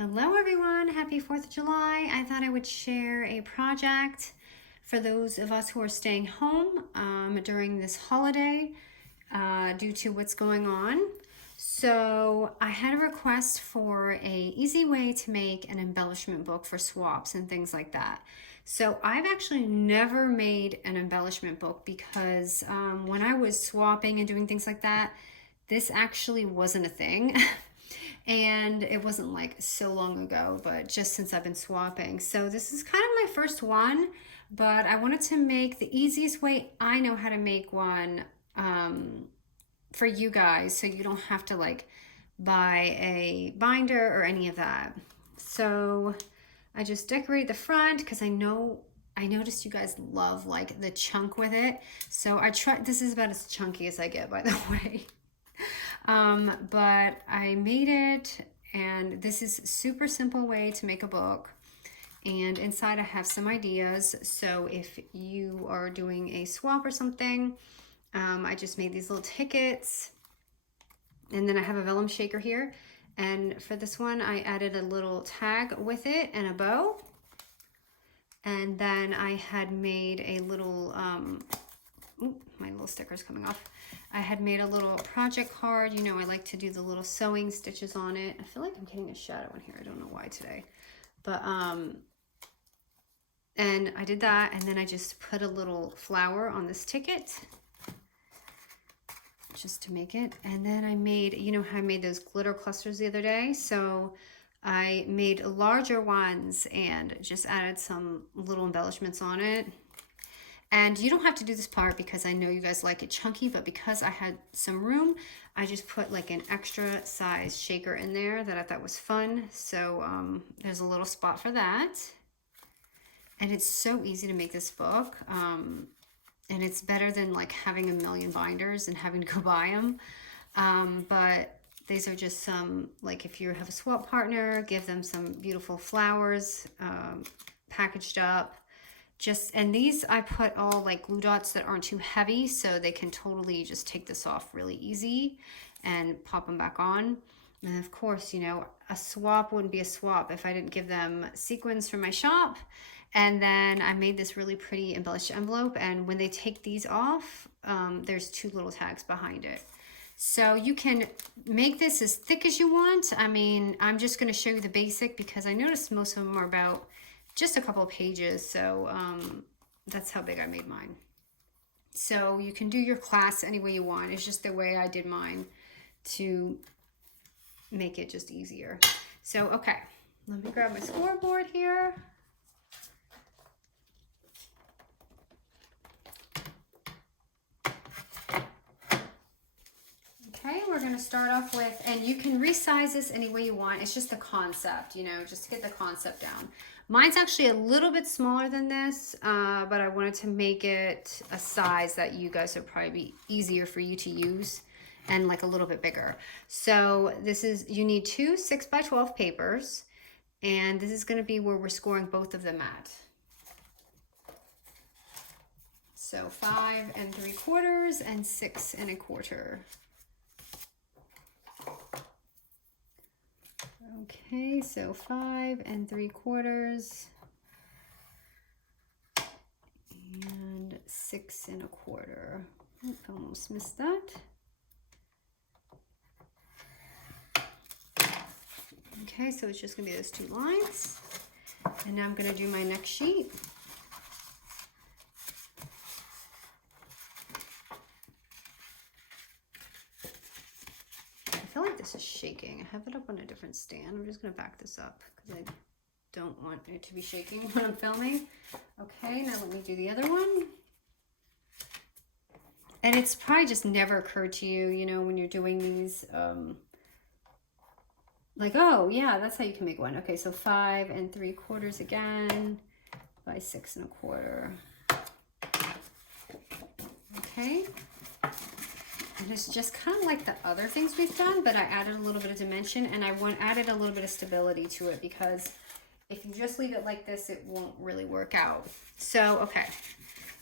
Hello everyone, happy 4th of July. I thought I would share a project for those of us who are staying home during this holiday due to what's going on. So I had a request for a easy way to make an embellishment book for swaps and things like that. So I've actually never made an embellishment book because when I was swapping and doing things like that, this actually wasn't a thing. And it wasn't like so long ago, but just since I've been swapping. So this is kind of my first one, but I wanted to make the easiest way I know how to make one for you guys, so you don't have to like buy a binder or any of that. So I just decorate the front because I noticed you guys love like the chunk with it. So I try, this is about as chunky as I get, by the way. But I made it, and this is super simple way to make a book. And inside I have some ideas. So if you are doing a swap or something, I just made these little tickets, and then I have a vellum shaker here. And for this one, I added a little tag with it and a bow. And then I had made a little, my little sticker's coming off. I had made a little project card. You know, I like to do the little sewing stitches on it. I feel like I'm getting a shadow in here. I don't know why today. But, and I did that, and then I just put a little flower on this ticket just to make it. And then I made, you know how I made those glitter clusters the other day? So I made larger ones and just added some little embellishments on it. And you don't have to do this part because I know you guys like it chunky, but because I had some room, I just put like an extra size shaker in there that I thought was fun. So there's a little spot for that. And it's so easy to make this book. And it's better than like having a million binders and having to go buy them. But these are just some, like if you have a swap partner, give them some beautiful flowers packaged up. And these I put all like glue dots that aren't too heavy, so they can totally just take this off really easy and pop them back on. And of course, you know, a swap wouldn't be a swap if I didn't give them sequins from my shop. And then I made this really pretty embellished envelope, and when they take these off, there's two little tags behind it. So you can make this as thick as you want. I mean, I'm just going to show you the basic because I noticed most of them are about just a couple of pages, so that's how big I made mine. So you can do your class any way you want. It's just the way I did mine to make it just easier. So okay, let me grab my scoreboard here. Okay, we're going to start off with, and you can resize this any way you want. It's just the concept, you know, just to get the concept down. Mine's actually a little bit smaller than this, but I wanted to make it a size that you guys would probably be easier for you to use and like a little bit bigger. So this is, you need two 6x12 papers, and this is going to be where we're scoring both of them at. So 5 3/4 and 6 1/4. Okay, so 5 3/4 and 6 1/4. Oop, almost missed that. Okay, so it's just gonna be those two lines. And now I'm gonna do my next sheet. I feel like this is shaking. I have it up on a different stand. I'm just gonna back this up because I don't want it to be shaking when I'm filming. Okay, now let me do the other one. And it's probably just never occurred to you, you know, when you're doing these, like, oh yeah, that's how you can make one. Okay, so 5 3/4 again by 6 1/4. Okay. And it's just kind of like the other things we've done, but I added a little bit of dimension, and I added a little bit of stability to it because if you just leave it like this, it won't really work out. So, okay.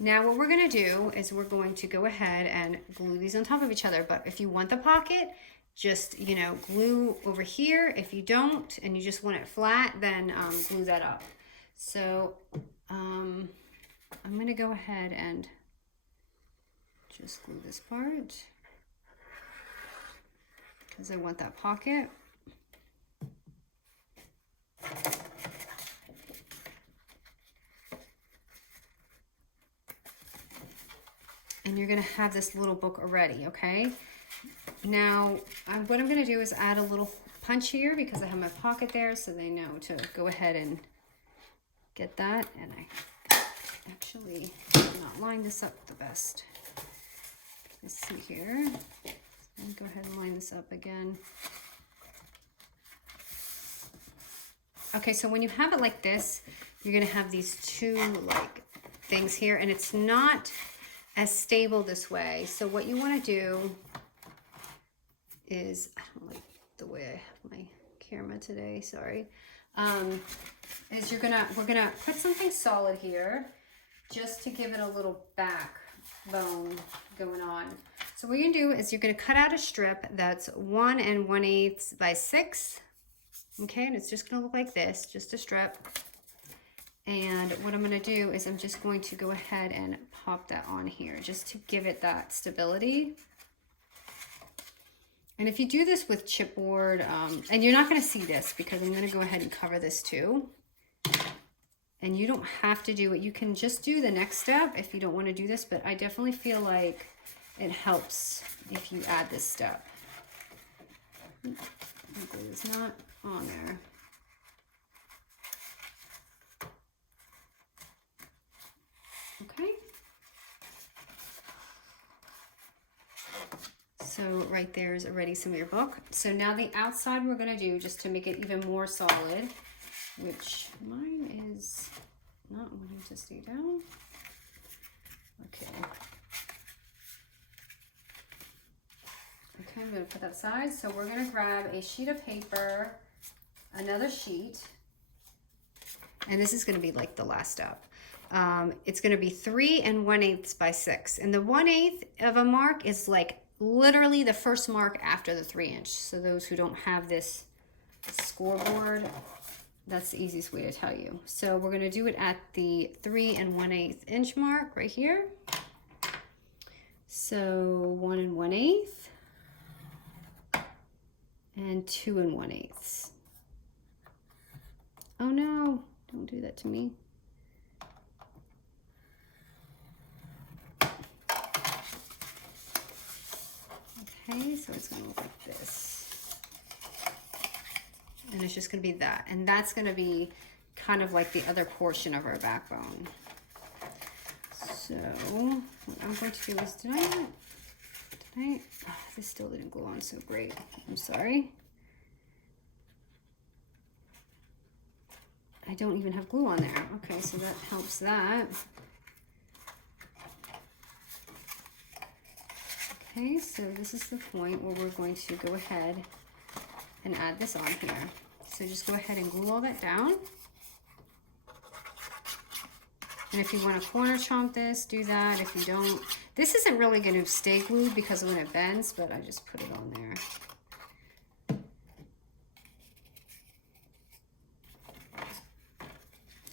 Now what we're going to do is we're going to go ahead and glue these on top of each other. But if you want the pocket, just, you know, glue over here. If you don't, and you just want it flat, then glue that up. So I'm going to go ahead and just glue this part because I want that pocket. And you're going to have this little book already, okay? Now, what I'm going to do is add a little punch here because I have my pocket there, so they know to go ahead and get that. And I actually did not line this up the best. Let's see here. Let me go ahead and line this up again. Okay, so when you have it like this, you're going to have these two like things here, and it's not as stable this way. So what you want to do is, I don't like the way I have my camera today, sorry, is we're gonna put something solid here just to give it a little backbone going on. So what you're gonna do is you're gonna cut out a strip that's 1 1/8 by 6, okay, and it's just gonna look like this, just a strip. And what I'm going to do is I'm just going to go ahead and pop that on here just to give it that stability. And if you do this with chipboard, and you're not going to see this because I'm going to go ahead and cover this too. And you don't have to do it. You can just do the next step if you don't want to do this, but I definitely feel like it helps if you add this step. The glue is not on there. Okay, so right there is already some of your book. So now the outside we're going to do just to make it even more solid, which mine is not wanting to stay down. Okay. Okay, I'm going to put that aside. So we're going to grab a sheet of paper, another sheet, and this is going to be like the last step. It's going to be 3 1/8 by 6. And the 1/8 of a mark is like literally the first mark after the 3 inch. So those who don't have this scoreboard, that's the easiest way to tell you. So we're going to do it at the 3 1/8 inch mark right here. So 1 1/8 and 2 1/8. Oh no, don't do that to me. Okay, so it's going to look like this. And it's just going to be that. And that's going to be kind of like the other portion of our backbone. So what I'm going to do is, oh, this still didn't glue on so great. I'm sorry. I don't even have glue on there. Okay, so that helps that. Okay, so this is the point where we're going to go ahead and add this on here. So just go ahead and glue all that down. And if you want to corner chomp this, do that. If you don't, this isn't really going to stay glued because of when it bends, but I just put it on there.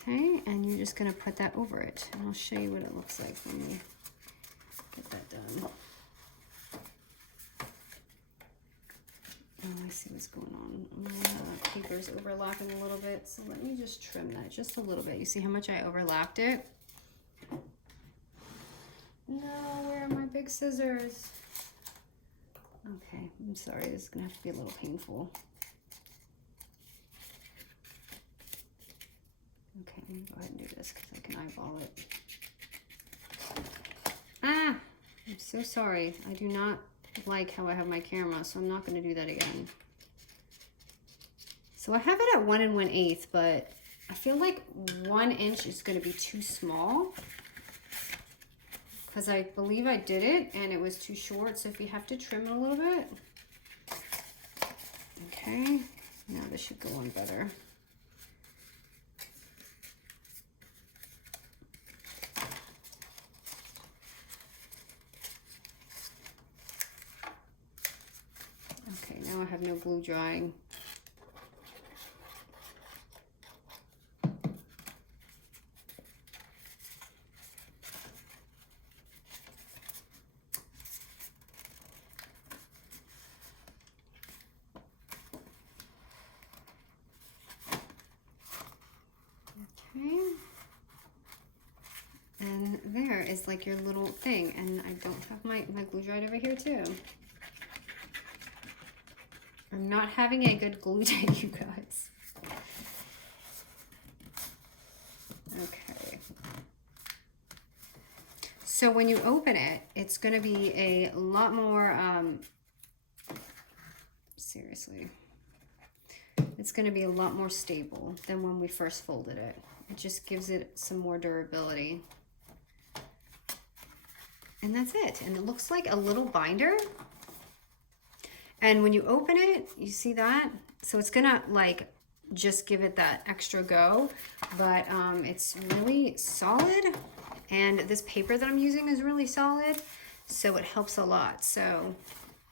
Okay, and you're just going to put that over it. And I'll show you what it looks like when we get that done. Oh, I see what's going on. Paper's overlapping a little bit, so let me just trim that just a little bit. You see how much I overlapped it? No, where are my big scissors? Okay, I'm sorry. This is going to have to be a little painful. Okay, let me go ahead and do this because I can eyeball it. Ah! I'm so sorry. I do not like how I have my camera, so I'm not going to do that again. So I have it at 1 1/8, but I feel like 1 inch is going to be too small because I believe I did it and it was too short. So if you have to trim it a little bit. Okay, now this should go on better. have no glue drying. Okay. And there is like your little thing. And I don't have my glue dried over here too. I'm not having a good glue day, you guys. Okay. So when you open it, it's going to be a lot more, seriously, it's going to be a lot more stable than when we first folded it. It just gives it some more durability. And that's it. And it looks like a little binder. And when you open it, you see that? So it's gonna like just give it that extra go, but it's really solid. And this paper that I'm using is really solid, so it helps a lot. So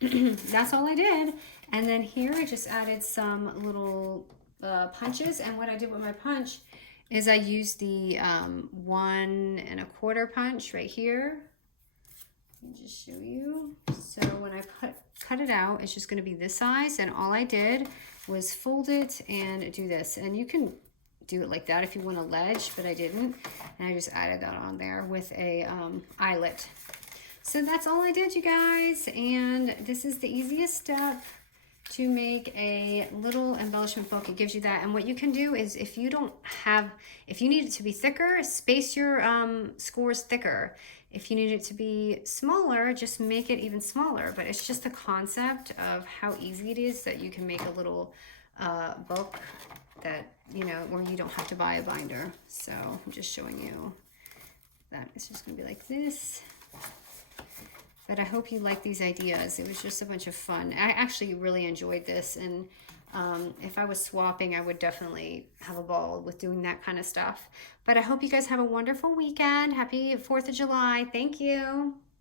that's all I did. And then here I just added some little punches. And what I did with my punch is I used the 1 1/4 punch right here. Let me just show you. So when I cut it out, it's just going to be this size, and all I did was fold it and do this. And you can do it like that if you want a ledge, but I didn't, and I just added that on there with a eyelet. So that's all I did, you guys, and this is the easiest step to make a little embellishment book. It gives you that. And what you can do is if you need it to be thicker, space your scores thicker. If you need it to be smaller, just make it even smaller. But it's just the concept of how easy it is that you can make a little book that, you know, where you don't have to buy a binder. So I'm just showing you that it's just gonna be like this. But I hope you like these ideas. It was just a bunch of fun. I actually really enjoyed this. And if I was swapping, I would definitely have a ball with doing that kind of stuff. But I hope you guys have a wonderful weekend. Happy 4th of July. Thank you.